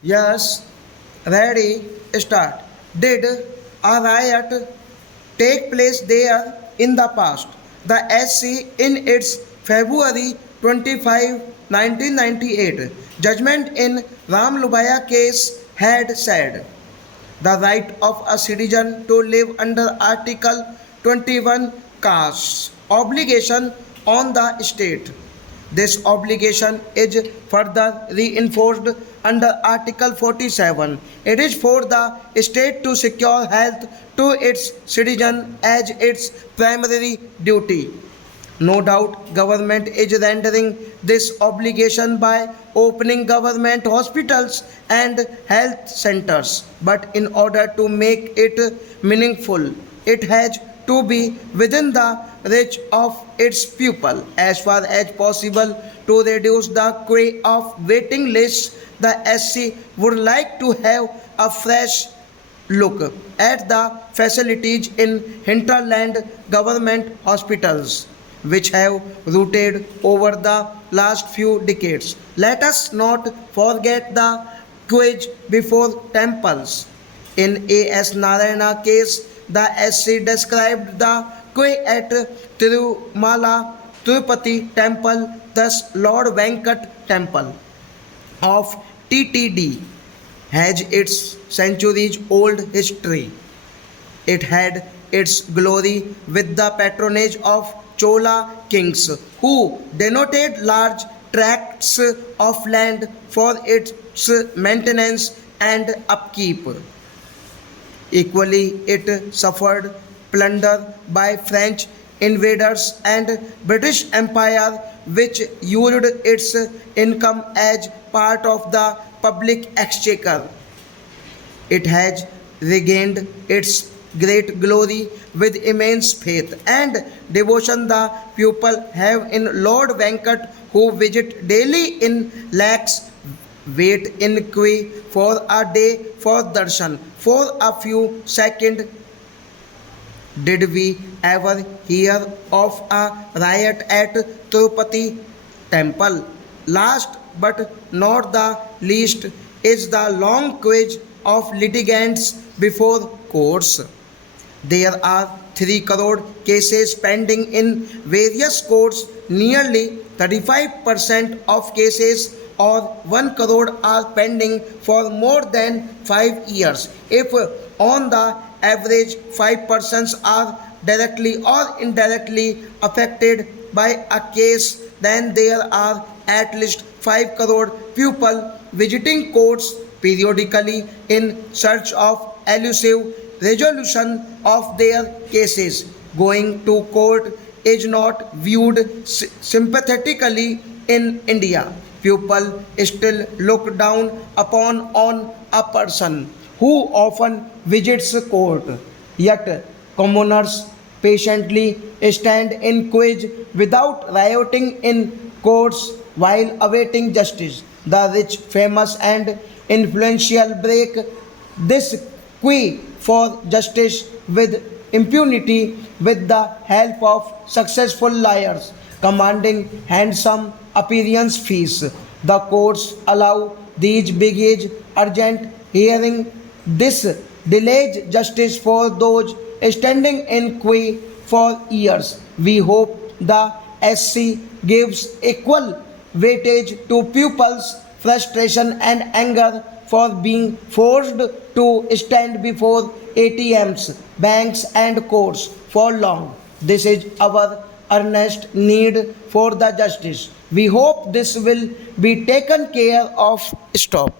Yes, ready, start. Did a riot take place there in the past? The SC in its February 25, 1998 judgment in Ram Lubaya case had said the right of a citizen to live under Article 21 casts obligation on the state. This obligation is further reinforced under Article 47. It is for the state to secure health to its citizen as its primary duty. No doubt, government is rendering this obligation by opening government hospitals and health centers. But in order to make it meaningful, it has to be within the reach of its people. As far as possible, to reduce the queue of waiting lists, the SC would like to have a fresh look at the facilities in hinterland government hospitals which have rooted over the last few decades. Let us not forget the queues before temples. In A.S. Narayana case, the SC described the queue at Tirumala Tirupati temple, thus Lord Venkat temple of TTD has its centuries old history. It had its glory with the patronage of Chola kings who denoted large tracts of land for its maintenance and upkeep. Equally, it suffered plunder by French invaders and British Empire which used its income as part of the public exchequer. It has regained its great glory with immense faith and devotion the people have in Lord Venkat, who visit daily in lakhs, wait in queue for a day for darshan for a few seconds. Did we ever hear of a riot at Tirupati temple? Last but not the least is the long queue of litigants before courts. There are 3 crore cases pending in various courts. Nearly 35% of cases or 1 crore are pending for more than 5 years. If on the average 5 persons are directly or indirectly affected by a case, then there are at least 5 crore people visiting courts periodically in search of elusive resolution of their cases. Going to court is not viewed sympathetically in India. People still look down upon on a person who often visits court. Yet commoners patiently stand in queues without rioting in courts while awaiting justice. The rich, famous, and influential break this queue for justice with impunity with the help of successful lawyers commanding handsome appearance fees. The courts allow these big age urgent hearing. This delays justice for those standing in queue for years. We hope the SC gives equal weightage to pupils' frustration and anger for being forced to stand before ATMs, banks, and courts for long. This is our earnest need for the justice. We hope this will be taken care of. Stop.